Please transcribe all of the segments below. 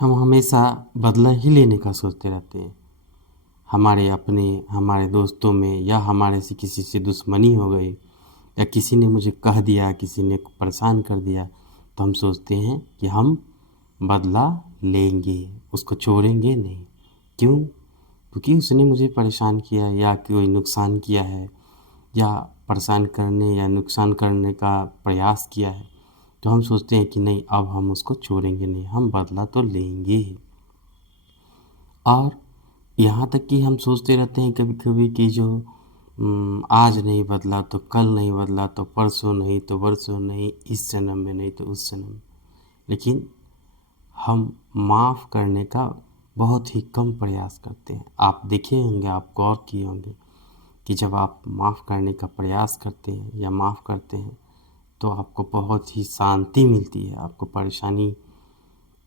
हम हमेशा बदला ही लेने का सोचते रहते हैं। हमारे अपने, हमारे दोस्तों में, या हमारे से किसी से दुश्मनी हो गई, या किसी ने मुझे कह दिया, किसी ने परेशान कर दिया, तो हम सोचते हैं कि हम बदला लेंगे, उसको छोड़ेंगे नहीं। क्यों? क्योंकि उसने मुझे परेशान किया है, या कोई नुकसान किया है, या परेशान करने या नुकसान करने का प्रयास किया है। तो हम सोचते हैं कि नहीं, अब हम उसको छोड़ेंगे नहीं, हम बदला तो लेंगे ही। और यहाँ तक कि हम सोचते रहते हैं कभी-कभी कि जो आज नहीं बदला तो कल नहीं बदला तो परसों नहीं तो वर्षों नहीं, इस जन्म में नहीं तो उस जन्म में। लेकिन हम माफ़ करने का बहुत ही कम प्रयास करते हैं। आप देखे होंगे, आप गौर किए होंगे कि जब आप माफ़ करने का प्रयास करते हैं या माफ़ करते हैं, तो आपको बहुत ही शांति मिलती है, आपको परेशानी,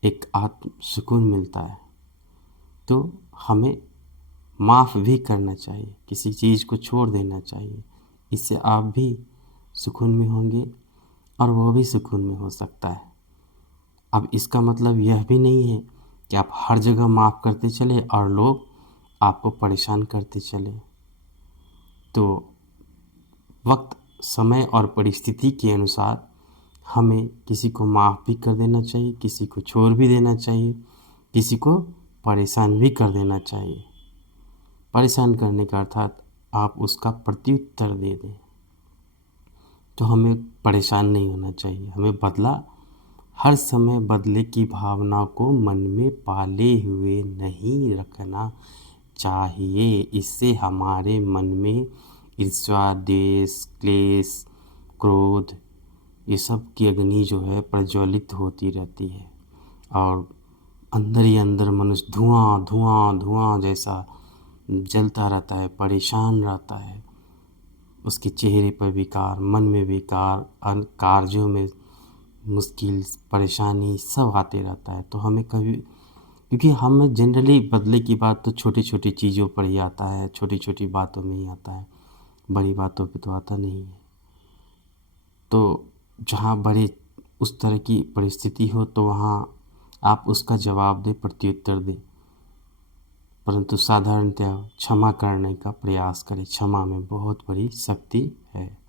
एक आत्म सुकून मिलता है। तो हमें माफ़ भी करना चाहिए, किसी चीज़ को छोड़ देना चाहिए। इससे आप भी सुकून में होंगे और वो भी सुकून में हो सकता है। अब इसका मतलब यह भी नहीं है कि आप हर जगह माफ़ करते चले और लोग आपको परेशान करते चले। तो वक्त, समय और परिस्थिति के अनुसार हमें किसी को माफ़ भी कर देना चाहिए, किसी को छोड़ भी देना चाहिए, किसी को परेशान भी कर देना चाहिए। परेशान करने का अर्थात आप उसका प्रत्युत्तर दे दें। तो हमें परेशान नहीं होना चाहिए। हमें बदला, हर समय बदले की भावना को मन में पाले हुए नहीं रखना चाहिए। इससे हमारे मन में ईर्ष्या, द्वेष, क्लेश, क्रोध, ये सब की अग्नि जो है प्रज्वलित होती रहती है, और अंदर ही अंदर मनुष्य धुआं धुआं धुआं जैसा जलता रहता है, परेशान रहता है। उसके चेहरे पर विकार, मन में विकार, कार्यों में मुश्किल, परेशानी सब आते रहता है। तो हमें कभी, क्योंकि हमें जनरली बदले की बात तो छोटी छोटी चीज़ों पर ही आता है, छोटी छोटी बातों में ही आता है, बड़ी बातों पे तो आता नहीं है। तो जहाँ बड़े उस तरह की परिस्थिति हो तो वहाँ आप उसका जवाब दें, प्रत्युत्तर दें, परंतु साधारणतः क्षमा करने का प्रयास करें। क्षमा में बहुत बड़ी शक्ति है।